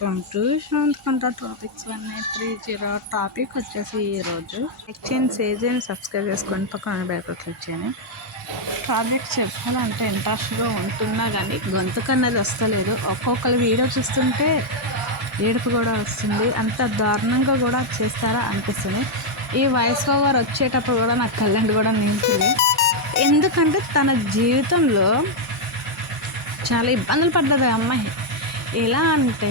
Welcome to Shantakantha topics 1830. Topic వచ్చేసి ఈరోజు exchange agent subscribe చేసుకొని పక్కన బ్యాక్ క్లిక్ చేయండి. టాపిక్ చెప్పాలంటే ఇంట్రెస్ట్గా ఉంటున్నా కానీ గొంతుకన్నది వస్తలేదు. ఒక్కొక్కరు వీడియో చూస్తుంటే ఏడుపు కూడా వస్తుంది. అంత దారుణంగా కూడా చేస్తారా అనిపిస్తుంది. ఈ వాయిస్ ఓవర్ వచ్చేటప్పుడు కూడా నాకు కళ్ళండి కూడా నిలిచింది. ఎందుకంటే తన జీవితంలో చాలా ఇబ్బందులు పడ్డది ఆ అమ్మాయి. ఎలా అంటే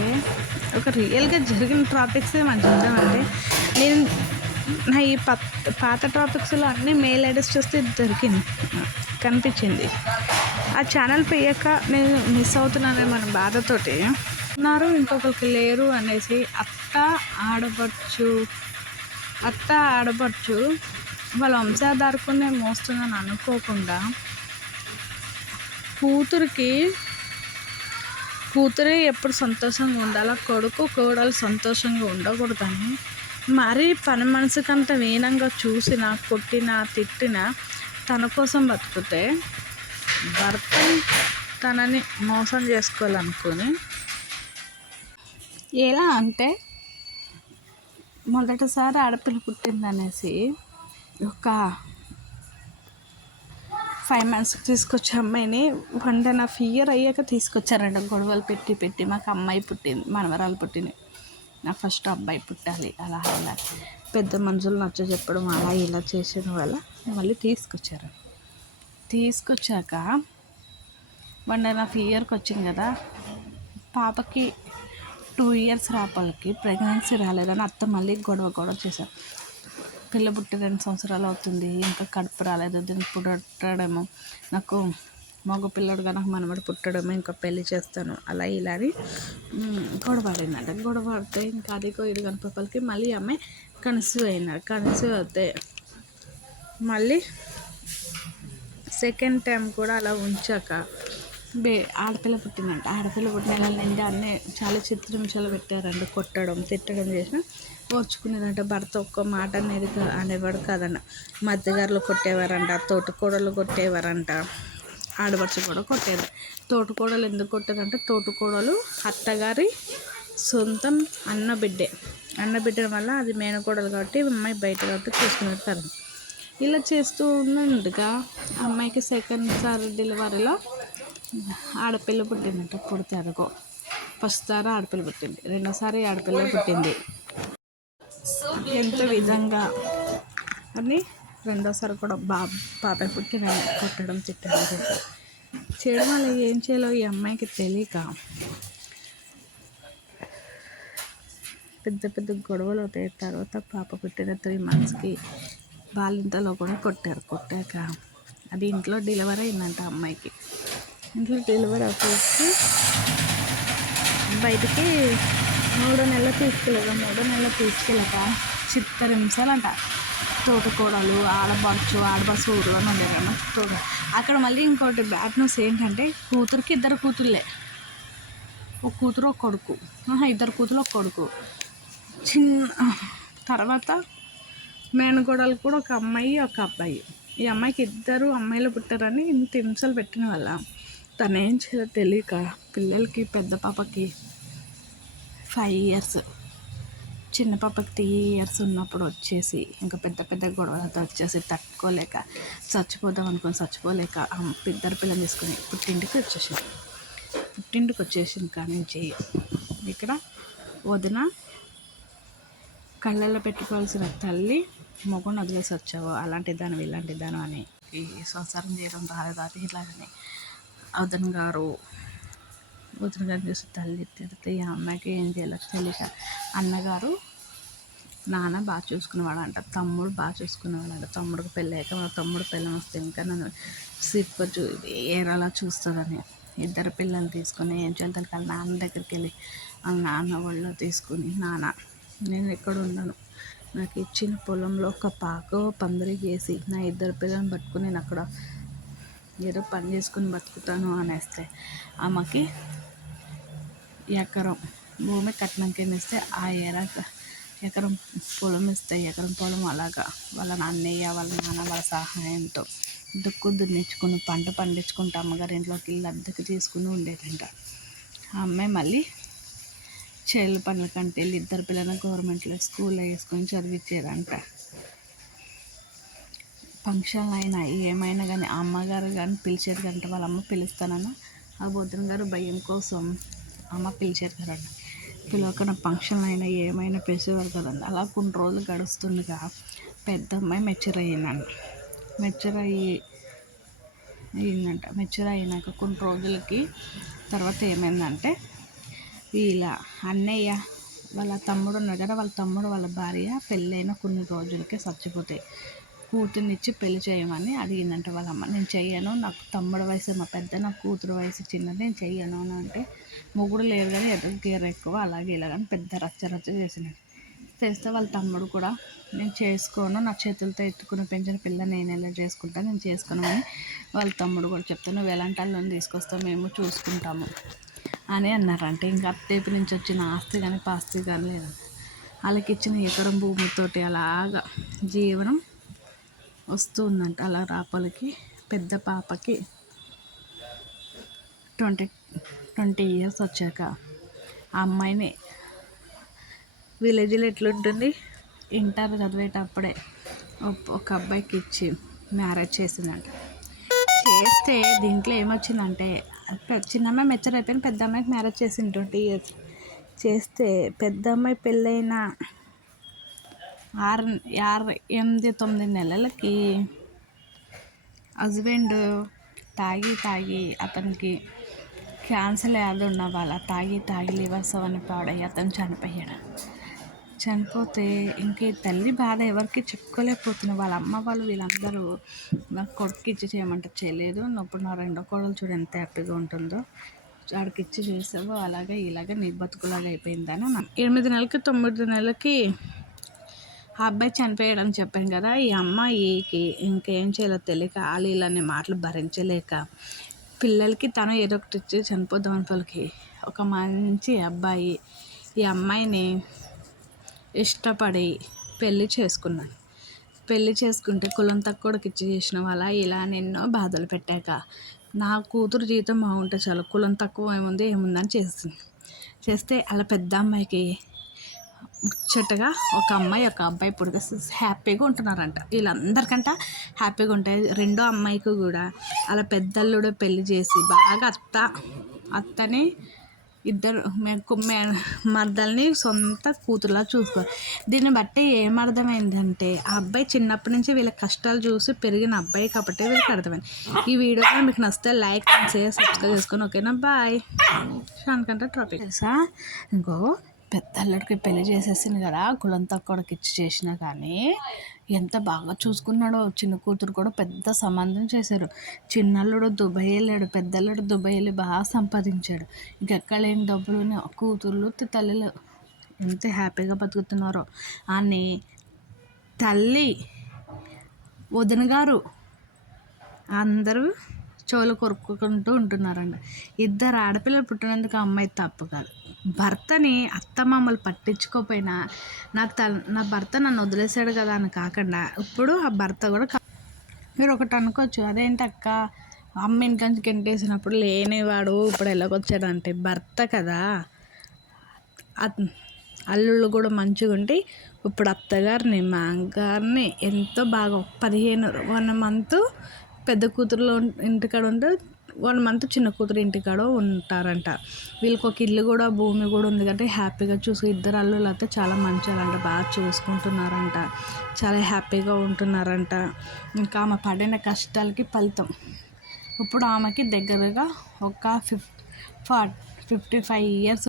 ఒక రియల్గా జరిగిన టాపిక్సే మనం చూద్దామంటే నేను నా ఈ పాత టాపిక్స్లో అన్నీ మెయిల్ ఐడీస్ చూస్తే కనిపించింది. ఆ ఛానల్ పోయాక నేను మిస్ అవుతున్నానే మన బాధతోటి ఉన్నారు, ఇంకొకరికి లేరు అనేసి అత్త ఆడపడుచు వాళ్ళ వంశాధారకునే మోస్తుందని అనుకోకుండా కూతురే ఎప్పుడు సంతోషంగా ఉండాలా, కొడుకు కోడలు సంతోషంగా ఉండకూడదని మరీ పని మనసుకంత వీనంగా చూసినా కొట్టినా తిట్టినా తన కోసం బతుకుతే భర్త తనని మోసం చేసుకోవాలనుకుని ఎలా అంటే మొదటిసారి ఆడపిల్ల పుట్టిందనేసి ఒక 5 months తీసుకొచ్చే అమ్మాయిని 1.5 years అయ్యాక తీసుకొచ్చారంట. గొడవలు పెట్టి మాకు అమ్మాయి పుట్టింది, మనవరాలు పుట్టింది, నా ఫస్ట్ అబ్బాయి పుట్టాలి, అలా ఇలా పెద్ద మనుషులు నచ్చ చెప్పడం అలా ఇలా చేసిన వల్ల మళ్ళీ తీసుకొచ్చాక 1.5 years వచ్చింది కదా. పాపకి 2 years రాపాలకి ప్రెగ్నెన్సీ రాలేదని అత్త మళ్ళీ గొడవ చేశారు. పిల్ల పుట్టి 2 సంవత్సరాలు అవుతుంది, ఇంకా కడుపు రాలేదు, దీనికి పుట్టడేమో, నాకు మగ పిల్లడుగా నాకు మనవడు పుట్టడమో, ఇంకా పెళ్లి చేస్తాను, అలా ఇలా అని గొడవ పడితే ఇంకా అదిగో ఇది కనుపప్పలకి మళ్ళీ అమ్మాయి కన్సీవ్ అవుతే మళ్ళీ సెకండ్ టైం కూడా అలా ఉంచాక ఆడపిల్ల పుట్టిందంట. ఆడపిల్ల పుట్టిన నెలల నిండి అన్నీ చాలా చిత్రహింసలు పెట్టారంట. కొట్టడం తిట్టడం చేసిన ఓర్చుకునేదంట. భర్త ఒక్క మాట అనేవాడు కాదన్న. మధ్యగారులు కొట్టేవారంట, తోటకోడలు కొట్టేవారంట, ఆడపడుచు కూడా కొట్టేది. తోటకోడలు ఎందుకు కొట్టేదంటే తోటకోడలు అత్తగారి సొంతం అన్న బిడ్డ వల్ల అది మేనకోడలు కాబట్టి అమ్మాయి బయట కాబట్టి చూసుకునేది కాదు. ఇలా చేస్తూ ఉన్నందుగా అమ్మాయికి సెకండ్ సారి డెలివరీలో ఆడపిల్ల పుట్టిందంట. పుడితే అదిగో ఫస్ట్ సారి ఆడపిల్ల పుట్టింది, రెండోసారి ఆడపిల్ల పుట్టింది. ఎంత విధంగా అని రెండోసారి కూడా పాప పుట్టి కొట్టడం తిట్టడం చేయడం వల్ల ఏం చేయాలో ఈ అమ్మాయికి తెలియక పెద్ద గొడవలు అవుతాయి. తర్వాత పాప పుట్టిన 3 monthsకి బాలింతలో కూడా కొట్టాక అది ఇంట్లో డెలివరీ అయిందంట. అమ్మాయికి ఇంట్లో డెలివరీ అయ్యేసి బయటికి 3 నెలలు తీసుకెళ్ళక చిత్తరించాలంట. తోటకోడలు ఆడబడుచు ఊర్లోనే ఉండేదన్న అక్కడ. మళ్ళీ ఇంకోటి బ్యాడ్ న్యూస్ ఏంటంటే కూతురికి 2 కూతుళ్ళే, ఒక కూతురు ఒక కొడుకు, 2 కూతురు ఒక కొడుకు. తర్వాత మేనకోడలు కూడా ఒక అమ్మాయి ఒక అబ్బాయి. ఈ అమ్మాయికి 2 అమ్మాయిలు పుట్టారని ఇంత హింసలు పెట్టిన వల్ల తను ఏం చేయాలో తెలియక పిల్లలకి పెద్ద పాపకి 5 years, చిన్న పాపకి 3 years ఉన్నప్పుడు వచ్చేసి ఇంకా పెద్ద గొడవలతో వచ్చేసి తట్టుకోలేక చచ్చిపోలేక 2 పిల్లలు తీసుకొని పుట్టింటికి వచ్చేసింది. కానీ ఇక్కడ వదిన కళ్ళల్లో పెట్టుకోవాల్సిన తల్లి మొగుడిని వదిలేసి వచ్చావు, అలాంటి దాను ఇలాంటి దాను అని ఈ సంసారం చేయడం రాలేదు అది ఇలాగని వదిన గారు చూసి తల్లి తిడితే ఈ అమ్మాయికి ఏం చేయాలో తెలియక అన్నగారు నాన్న బాగా చూసుకునేవాడంట, తమ్ముడు బాగా చూసుకునేవాడంట. తమ్ముడికి పెళ్ళాక మన తమ్ముడు పిల్లని వస్తే ఇంకా నన్ను సిప్పచ్చు ఏరలా చూస్తుందని 2 పిల్లలు తీసుకొని ఏం చేయాలి కానీ నాన్న దగ్గరికి వెళ్ళి ఆ నాన్న వాళ్ళు తీసుకుని నేను ఎక్కడ ఉన్నాను, నాకు ఇచ్చిన పొలంలో ఒక పాకో పందిరి వేసి నా 2 పిల్లలను పట్టుకుని నేను అక్కడ ఏదో పని చేసుకుని బతుకుతాను అనేస్తే ఆమెకి ఎకరం భూమి కట్నం కింద ఇస్తే ఆ ఎకరం పొలం ఇస్తే ఎకరం పొలం అలాగా వాళ్ళ అన్నయ్య వాళ్ళ నాన్న వాళ్ళ సహాయంతో దున్నించుకుని పంట పండించుకుంటూ అమ్మగారి ఇంట్లోకి ఇల్లు అద్దెకు తీసుకుని ఉండేదంట. ఆ అమ్మాయి మళ్ళీ చేలు పనుల కంటే వెళ్ళి ఇద్దరు పిల్లలను గవర్నమెంట్లో స్కూల్లో వేసుకొని చదివించేదంట. ఫంక్షన్ అయినా ఏమైనా కానీ అమ్మగారు కానీ పిలిచేది కంటే వాళ్ళ అమ్మ పిలుస్తానన్న ఆ బొద్దున గారు భయం కోసం అమ్మ పిలిచేది కదండి. పిలవకుండా ఫంక్షన్ అయినా ఏమైనా పిలిచేవారు కదండి. అలా కొన్ని రోజులు గడుస్తుండగా పెద్ద అమ్మాయి మెచ్యూర్ అయ్యిందండి. మెచ్యూర్ అయినాక కొన్ని రోజులకి తర్వాత ఏమైందంటే వీళ్ళ అన్నయ్య వాళ్ళ తమ్ముడు ఉన్నాడు కదా, వాళ్ళ తమ్ముడు వాళ్ళ భార్య పెళ్ళైన కొన్ని రోజులకే చచ్చిపోతాయి. కూతుర్నిచ్చి పెళ్లి చేయమని అడిగిందంట వాళ్ళ అమ్మ. నేను చెయ్యను, నాకు తమ్ముడు వయసు మా పెద్ద, నా కూతురు వయసు చిన్నది, నేను చెయ్యను అని అంటే మొగుడు లేరు కానీ గేర ఎక్కువ అలాగే ఇలాగని పెద్ద రచ్చ చేసినాడు. చేస్తే వాళ్ళ తమ్ముడు కూడా నేను చేసుకోను, నా చేతులతో ఎత్తుకుని పెంచిన పిల్ల నేను ఎలా చేసుకుంటాను, నేను చేసుకోను అని వాళ్ళ తమ్ముడు కూడా చెప్తాను. నువ్వు ఎలాంటి వాళ్ళని తీసుకొస్తావు మేము చూసుకుంటాము అని అన్నారంటే. ఇంకా అత్తేపు నుంచి వచ్చిన ఆస్తి కానీ పాస్తి కానీ లేదు. వాళ్ళకి ఇచ్చిన ఎకరం భూమితోటి అలాగా జీవనం వస్తుందంట. అలా రాపలకి పెద్ద పాపకి 20 ఇయర్స్ వచ్చాక ఆ అమ్మాయిని విలేజ్లో ఎట్లుంటుంది, ఇంటర్ చదివేటప్పుడే ఒక అబ్బాయికి ఇచ్చి మ్యారేజ్ చేసిందంట. చేస్తే దీంట్లో ఏమొచ్చిందంటే చిన్నమ్మాయి మెచ్యూర్ అయిపోయింది, పెద్ద అమ్మాయికి మ్యారేజ్ చేసింది 20 ఇయర్స్. చేస్తే పెద్ద అమ్మాయి పెళ్ళైన 8-9 నెలలకి హస్బెండ్ తాగి అతనికి క్యాన్సర్ వ్యాధి ఉన్న వాళ్ళ తాగి లివర్స్ అవన్నీ పాడయ్యి అతను చనిపోతే ఇంక తల్లి బాధ ఎవరికి చెప్పుకోలేకపోతున్నారు. వాళ్ళ అమ్మ వాళ్ళు వీళ్ళందరూ నాకు కొడుకు ఇచ్చి చేయమంటే చేయలేదు. ఇప్పుడు నా రెండో కోడలు చూడు ఎంత హ్యాపీగా ఉంటుందో, వాడికి ఇచ్చి చేసావు అలాగే ఇలాగే నీ బతుకులాగా అయిపోయిందని. 8 నెలలకి 9 నెలలకి ఆ అబ్బాయి చనిపోయాడని చెప్పాను కదా. ఈ అమ్మాయికి ఇంకేం చేయాలో తెలియక ఆలీలనే మాటలు భరించలేక పిల్లలకి తను ఏదో ఒకటి ఇచ్చి చనిపోదామని వాళ్ళకి ఒక మంచి అబ్బాయి ఈ అమ్మాయిని ఇష్టపడి పెళ్ళి చేసుకున్నాను. పెళ్ళి చేసుకుంటే కులం తక్కువకి ఇచ్చి చేసిన వాళ్ళ ఇలా ఎన్నో బాధలు పెట్టాక నా కూతురు జీవితం బాగుంటే చాలు, కులం తక్కువ ఏముందని చేస్తే అలా పెద్ద అమ్మాయికి ముచ్చటగా ఒక అమ్మాయి ఒక అబ్బాయి పుడితే హ్యాపీగా ఉంటున్నారంట. వీళ్ళందరికంట హ్యాపీగా ఉంటాయి. రెండో అమ్మాయికి కూడా అలా పెద్దల్లుడు పెళ్లి చేసి బాగా అత్తని ఇద్దరు మర్దల్ని సొంత కూతురులా చూసుకోరు. దీన్ని బట్టి ఏమర్థమైందంటే ఆ అబ్బాయి చిన్నప్పటి నుంచి వీళ్ళ కష్టాలు చూసి పెరిగిన అబ్బాయి కాబట్టి వీళ్ళకి అర్థమైంది. ఈ వీడియో మీకు నచ్చితే లైక్ అండ్ షేర్ సబ్స్క్రైబ్ చేసుకొని ఓకేనా, బాయ్. అనుకుంటే టాపిక్ తెలుసా, ఇంకో పెద్ద అల్లుడికి పెళ్లి చేసేసింది కదా, కులం తక్కువకి ఇచ్చి చేసినా కానీ ఎంత బాగా చూసుకున్నాడో. చిన్న కూతురు కూడా పెద్ద సంబంధం చేశారు. చిన్నల్లుడు దుబాయ్ వెళ్ళాడు, పెద్దల్లుడు దుబాయ్ వెళ్ళి బాగా సంపాదించాడు. ఇంకెక్కడ లేని డబ్బులు కూతుర్లు తల్లిలు ఎంత హ్యాపీగా బతుకుతున్నారో అని తల్లి వదిన గారు అందరూ చెవులు కొరుక్కుంటూ ఉంటున్నారండి. 2 ఆడపిల్లలు పుట్టినందుకు ఆ అమ్మాయి తప్పు కాదు. భర్తని అత్తమామలు పట్టించుకోకపోయినా నా భర్త నన్ను వదిలేశాడు కదా అని కాకుండా ఇప్పుడు ఆ భర్త కూడా మీరు ఒకటి అనుకోవచ్చు, అదేంటి అక్క అమ్మ ఇంట్లోంచి గెంటేసినప్పుడు లేనివాడు ఇప్పుడు ఎలాగొచ్చాడంటే భర్త కదా. అల్లుళ్ళు కూడా మంచిగా ఉండి ఇప్పుడు అత్తగారిని మా అమ్మగారిని ఎంతో బాగా 1 మంత్ పెద్ద కూతురులో ఇంటికాడ ఉంటే 1 మంత్ చిన్న కూతురు ఇంటికాడ ఉంటారంట. వీళ్ళకి ఒక ఇల్లు కూడా భూమి కూడా ఉంది కాబట్టి హ్యాపీగా చూసి 2 అల్లుళ్ళు అయితే చాలా మంచివాళ్ళంట, బాగా చూసుకుంటున్నారంట, చాలా హ్యాపీగా ఉంటున్నారంట. ఇంకా ఆమె పడిన కష్టాలకి ఫలితం ఇప్పుడు ఆమెకి దగ్గరగా ఒక 55 ఇయర్స్